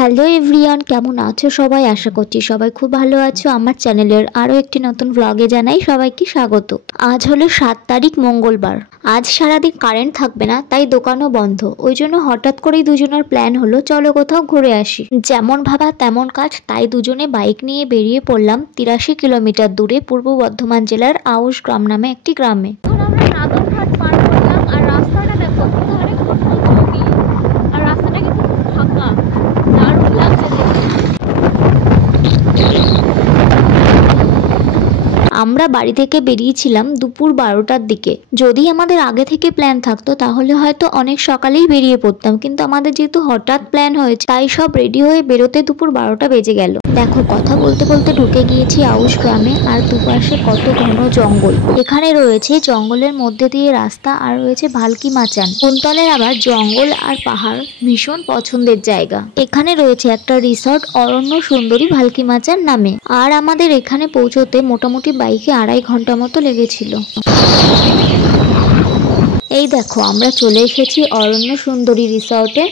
Hello everyone, কেমন আছো সবাই? আশা করছি সবাই খুব ভালো আছো। আমার চ্যানেলের আরও একটি নতুন ব্লগে জানাই সবাইকে স্বাগত। আজ হলো 7 তারিখ মঙ্গলবার। আজ সারাদিন কারেন্ট থাকবে না, তাই দোকানও বন্ধ। ওই জন্য হঠাৎ করেই দুজনের প্ল্যান হলো চলো কোথাও ঘুরে আসি। যেমন ভাবা তেমন কাজ, তাই দুজনে বাইক নিয়ে বেরিয়ে পড়লাম 83 কিলোমিটার দূরে পূর্ব বর্ধমান জেলার আউশ গ্রাম নামে একটি গ্রামে। আমরা নাদনঘাট পার করলাম আর রাস্তাটা দেখো আর রাস্তাটা কিন্তু ফাঁকা, দারুণ লাগছে। আমরা বাড়ি থেকে বেরিয়েছিলাম দুপুর 12টার দিকে। যদি আমাদের আগে থেকে প্ল্যান থাকতো তাহলে হয়তো অনেক সকালেই বেরিয়ে পড়তাম, কিন্তু আমাদের যেহেতু হঠাৎ প্ল্যান হয়েছে তাই সব রেডি হয়ে বেরোতে দুপুর 12টা বেজে গেল। দেখো, কথা বলতে বলতে ঢুকে গিয়েছি আউশ গ্রামে, আর দুপাশে কত ঘন জঙ্গল। এখানে রয়েছে জঙ্গলের মধ্যে দিয়ে রাস্তা, আর রয়েছে ভালকি মাচান। কুন্তলের আবার জঙ্গল আর পাহাড় ভীষণ পছন্দের জায়গা। এখানে রয়েছে একটা রিসর্ট অরণ্য সুন্দরী ভালকি মাচান নামে, আর আমাদের এখানে পৌঁছতে মোটামুটি বাইকে 2.5 ঘন্টা মতো লেগেছিল। এই দেখো, আমরা চলে এসেছি অরণ্য সুন্দরী রিসর্টে।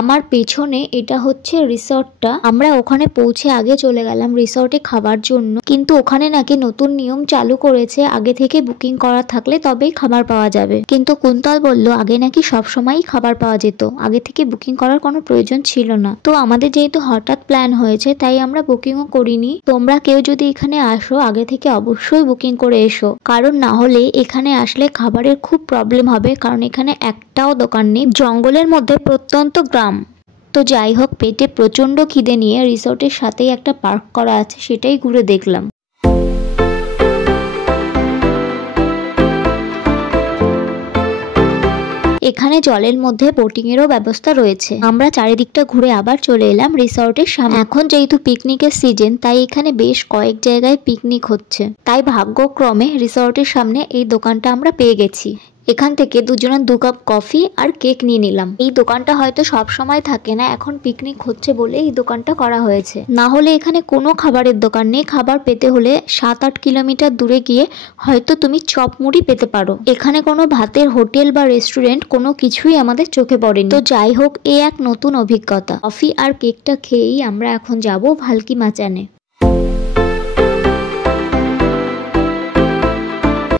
আমার পেছনে এটা হচ্ছে রিসর্টটা। আমরা ওখানে পৌঁছে আগে চলে গেলাম রিসর্টে খাবার জন্য, কিন্তু ওখানে নাকি নতুন নিয়ম চালু করেছে, আগে থেকে বুকিং করা থাকলে তবেই খাবার পাওয়া যাবে। কিন্তু কুন্তল বলল আগে নাকি সব সময়ই খাবার পাওয়া যেত, আগে থেকে বুকিং করার কোনো প্রয়োজন ছিল না। তো আমাদের যেহেতু হঠাৎ প্ল্যান হয়েছে তাই আমরা বুকিংও করিনি। তোমরা কেউ যদি এখানে আসো আগে থেকে অবশ্যই বুকিং করে এসো, কারণ না হলে এখানে আসলে খাবারের খুব প্রবলেম হবে, কারণ এখানে একটাও দোকান নেই, জঙ্গলের মধ্যে প্রত্যন্ত গ্রাম। তো যাই হোক, পেটে প্রচন্ড খিদে নিয়ে রিসোর্টের সাথেই একটা পার্ক করা আছে, সেটাই ঘুরে দেখলাম। এখানে জলের মধ্যে বোটিং এরও ব্যবস্থা রয়েছে। আমরা চারিদিকটা ঘুরে আবার চলে এলাম রিসর্টের সামনে। এখন যেহেতু পিকনিকের সিজন, তাই এখানে বেশ কয়েক জায়গায় পিকনিক হচ্ছে, তাই ভাগ্যক্রমে রিসর্টের সামনে এই দোকানটা আমরা পেয়ে গেছি। এখান থেকে দুজনের 2 কাপ কফি আর কেক নিয়ে নিলাম। এই দোকানটা হয়তো সব সময় থাকে না, এখন পিকনিক হচ্ছে বলে এই দোকানটা করা হয়েছে, না হলে এখানে কোনো খাবারের দোকান নেই। খাবার পেতে হলে 7-8 কিলোমিটার দূরে গিয়ে হয়তো তুমি চপ মুড়ি পেতে পারো। এখানে কোনো ভাতের হোটেল বা রেস্টুরেন্ট কোনো কিছুই আমাদের চোখে পড়েনি। তো যাই হোক, এ এক নতুন অভিজ্ঞতা। কফি আর কেকটা খেয়েই আমরা এখন যাব ভালকি মাচানে।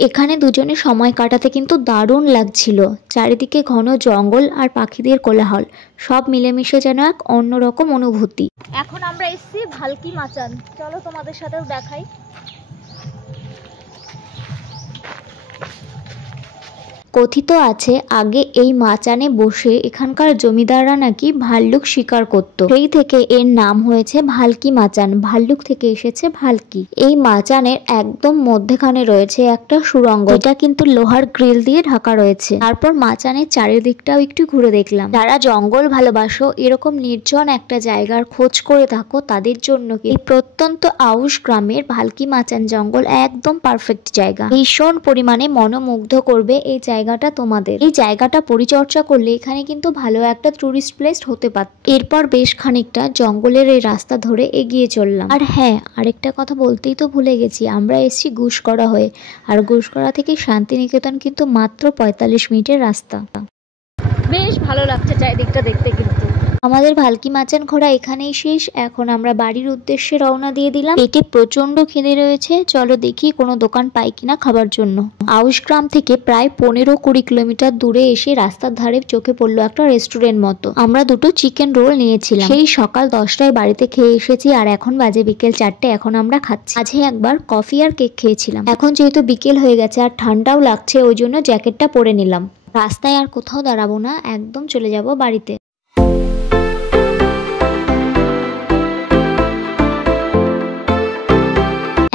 এখানে দুজনে সময় কাটাতে কিন্তু দারুণ লাগছিল। চারিদিকে ঘন জঙ্গল আর পাখিদের কোলাহল, সব মিলেমিশে যেন এক অন্যরকম অনুভূতি। এখন আমরা এসেছি ভালকি মাচান, চলো তোমাদের সাথেও দেখাই। কথিত আছে আগে এই মাচানে বসে এখানকার জমিদাররা নাকি ভাল্লুক শিকার করত, সেই থেকে এর নাম হয়েছে ভালকি মাচান। ভাল্লুক থেকে এসেছে ভালকি। এই মাচানের একদম মধ্যখানে রয়েছে একটা সুড়ঙ্গ, এটা কিন্তু লোহার গ্রিল দিয়ে ঢাকা রয়েছে। তারপর মাচানের চারিদিকটাও একটু ঘুরে দেখলাম। যারা জঙ্গল ভালোবাসো, এরকম নির্জন একটা জায়গার খোঁজ করে থাকো, তাদের জন্য এই প্রত্যন্ত আউশ গ্রামের ভালকি মাচান জঙ্গল একদম পারফেক্ট জায়গা। ভীষণ পরিমাণে মনোমুগ্ধ করবে এই জায়গাটা তোমাদের। এই জায়গাটা পরিচর্যা করলে এখানে কিন্তু ভালো একটা টুরিস্ট প্লেস হতে পারে। এরপর বেশ খানিকটা জঙ্গলের এই রাস্তা ধরে এগিয়ে চললাম। আর হ্যাঁ, আরেকটা কথা বলতেই তো ভুলে গেছি, আমরা এসেছি গুসকরা হয়ে, আর গুসকরা থেকে শান্তিনিকেতন কিন্তু মাত্র 45 মিনিটের রাস্তা। বেশ ভালো লাগছে চারিদিকটা দেখতে। কিন্তু আমাদের ভালকি মাচান ঘোরা এখানেই শেষ। এখন আমরা বাড়ির উদ্দেশ্যে রওনা দিয়ে দিলাম। পেটে প্রচন্ড খিদে রয়েছে, চলো দেখি কোনো দোকান পাই কিনা খাবার জন্য। আউশ গ্রাম থেকে প্রায় 15-20 কিলোমিটার দূরে এসে রাস্তার ধারে চোখে পড়লো একটা রেস্টুরেন্ট মতো। আমরা 2টো চিকেন রোল নিয়েছিলাম। সেই সকাল 10টায় বাড়িতে খেয়ে এসেছি, আর এখন বাজে বিকেল 4টে। এখন আমরা খাচ্ছি। মাঝে একবার কফি আর কেক খেয়েছিলাম। এখন যেহেতু বিকেল হয়ে গেছে আর ঠান্ডাও লাগছে, ওই জন্য জ্যাকেটটা পরে নিলাম। রাস্তায় আর কোথাও দাঁড়াবো না, একদম চলে যাব বাড়িতে।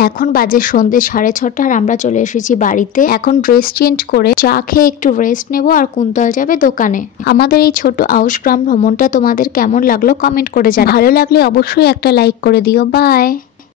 এখন বাজে সন্ধ্যে 6:30 আর আমরা চলে এসেছি বাড়িতে। এখন ড্রেস চেঞ্জ করে চা খেয়ে একটু রেস্ট নেব, আর কুন্তল যাবে দোকানে। আমাদের এই ছোট আউশ গ্রাম ভ্রমণটা তোমাদের কেমন লাগলো কমেন্ট করে জানাও। ভালো লাগলে অবশ্যই একটা লাইক করে দিও। বাই।